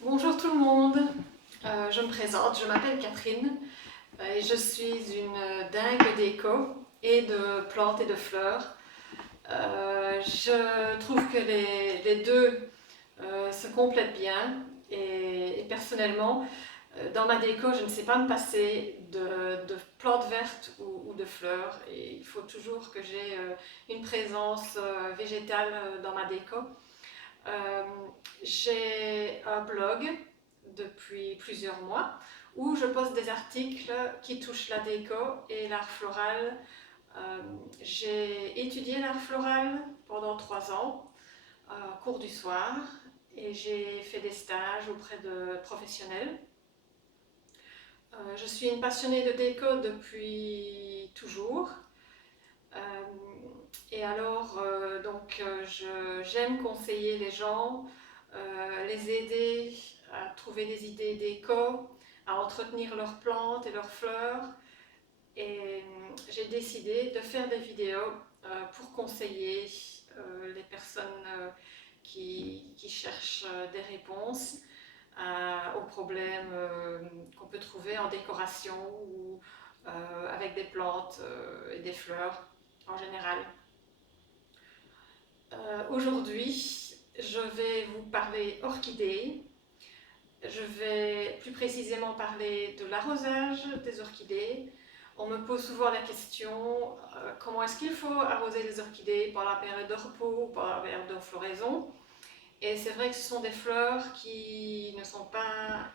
Bonjour tout le monde, je me présente, je m'appelle Catherine et je suis une dingue d'éco et de plantes et de fleurs. Je trouve que les deux se complètent bien et personnellement, dans ma déco, je ne sais pas me passer de plantes vertes ou de fleurs et il faut toujours que j'ai une présence végétale dans ma déco. Euh, j'ai un blog depuis plusieurs mois où je poste des articles qui touchent la déco et l'art floral. J'ai étudié l'art floral pendant 3 ans, cours du soir, et j'ai fait des stages auprès de professionnels. Je suis une passionnée de déco depuis toujours. Euh, et alors, j'aime conseiller les gens, les aider à trouver des idées déco, à entretenir leurs plantes et leurs fleurs. Et j'ai décidé de faire des vidéos pour conseiller les personnes qui cherchent des réponses aux problèmes qu'on peut trouver en décoration ou avec des plantes et des fleurs en général. Aujourd'hui, je vais vous parler orchidées. Je vais plus précisément parler de l'arrosage des orchidées. On me pose souvent la question comment est-ce qu'il faut arroser les orchidées pendant la période de repos ou pendant la période de floraison. Et c'est vrai que ce sont des fleurs qui ne sont pas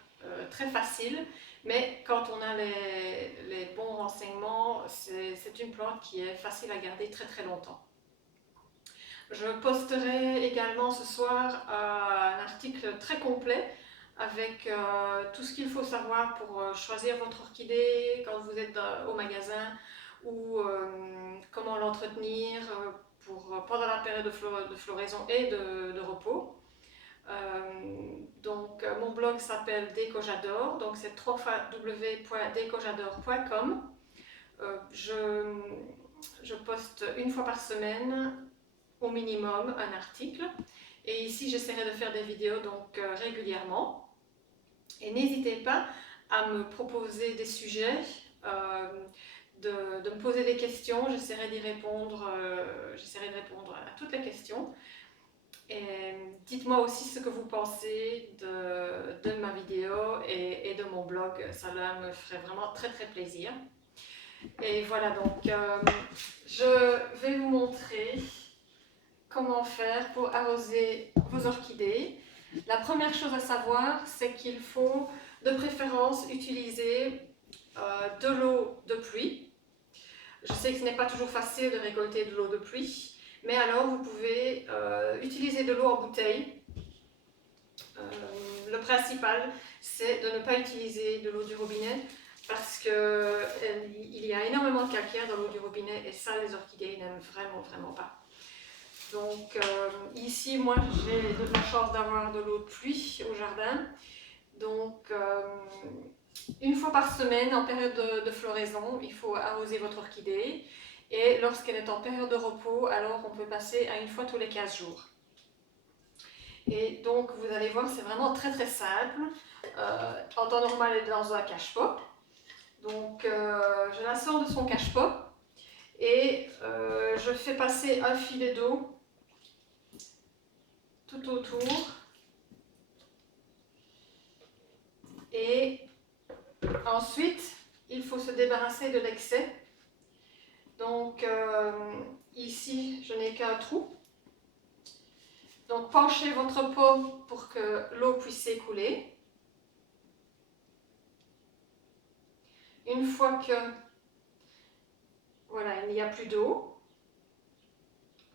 très faciles, mais quand on a les bons renseignements, c'est une plante qui est facile à garder très très longtemps. Je posterai également ce soir un article très complet avec tout ce qu'il faut savoir pour choisir votre orchidée quand vous êtes au magasin ou comment l'entretenir pendant la période de floraison et de repos. Mon blog s'appelle Déco J'adore, donc c'est www.decojadore.com. Je poste une fois par semaine au minimum un article. Et ici, j'essaierai de faire des vidéos régulièrement. Et n'hésitez pas à me proposer des sujets, de me poser des questions. J'essaierai de répondre à toutes les questions. Et dites-moi aussi ce que vous pensez de ma vidéo et de mon blog. Cela me ferait vraiment très très plaisir. Et voilà, je vais vous montrer comment faire pour arroser vos orchidées. La première chose à savoir, c'est qu'il faut de préférence utiliser de l'eau de pluie. Je sais que ce n'est pas toujours facile de récolter de l'eau de pluie, mais alors vous pouvez utiliser de l'eau en bouteille. Le principal, c'est de ne pas utiliser de l'eau du robinet parce qu'il y a énormément de calcaire dans l'eau du robinet et ça, les orchidées n'aiment vraiment, vraiment pas. Donc ici, moi, j'ai de la chance d'avoir de l'eau de pluie au jardin. Donc, une fois par semaine, en période de floraison, il faut arroser votre orchidée. Et lorsqu'elle est en période de repos, alors on peut passer à une fois tous les 15 jours. Et donc, vous allez voir, c'est vraiment très très simple. En temps normal, elle est dans un cache-pot. Donc, je la sors de son cache-pot et je fais passer un filet d'eau tout autour. Et ensuite, il faut se débarrasser de l'excès. Donc ici, je n'ai qu'un trou. Donc penchez votre pot pour que l'eau puisse s'écouler. Une fois que voilà, il n'y a plus d'eau,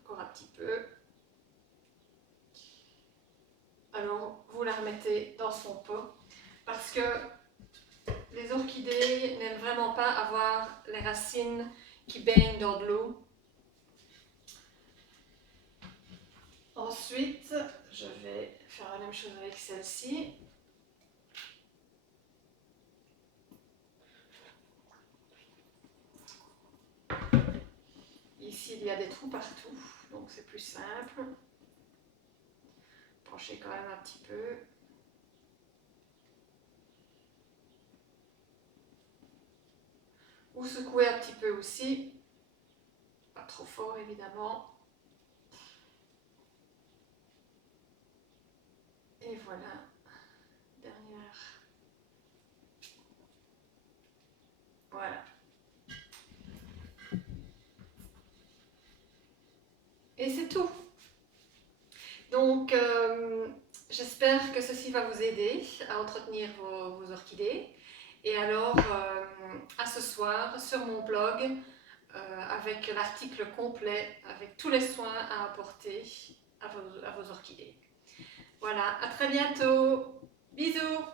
encore un petit peu, alors vous la remettez dans son pot parce que les orchidées n'aiment vraiment pas avoir les racines qui baignent dans de l'eau. Ensuite, je vais faire la même chose avec celle-ci. Ici, il y a des trous partout, donc c'est plus simple. Penchez quand même un petit peu. Vous secouez un petit peu aussi, pas trop fort évidemment. Et voilà, dernière. Voilà. Et c'est tout. Donc, j'espère que ceci va vous aider à entretenir vos orchidées. Et alors, à ce soir, sur mon blog, avec l'article complet, avec tous les soins à apporter à vos orchidées. Voilà, à très bientôt. Bisous!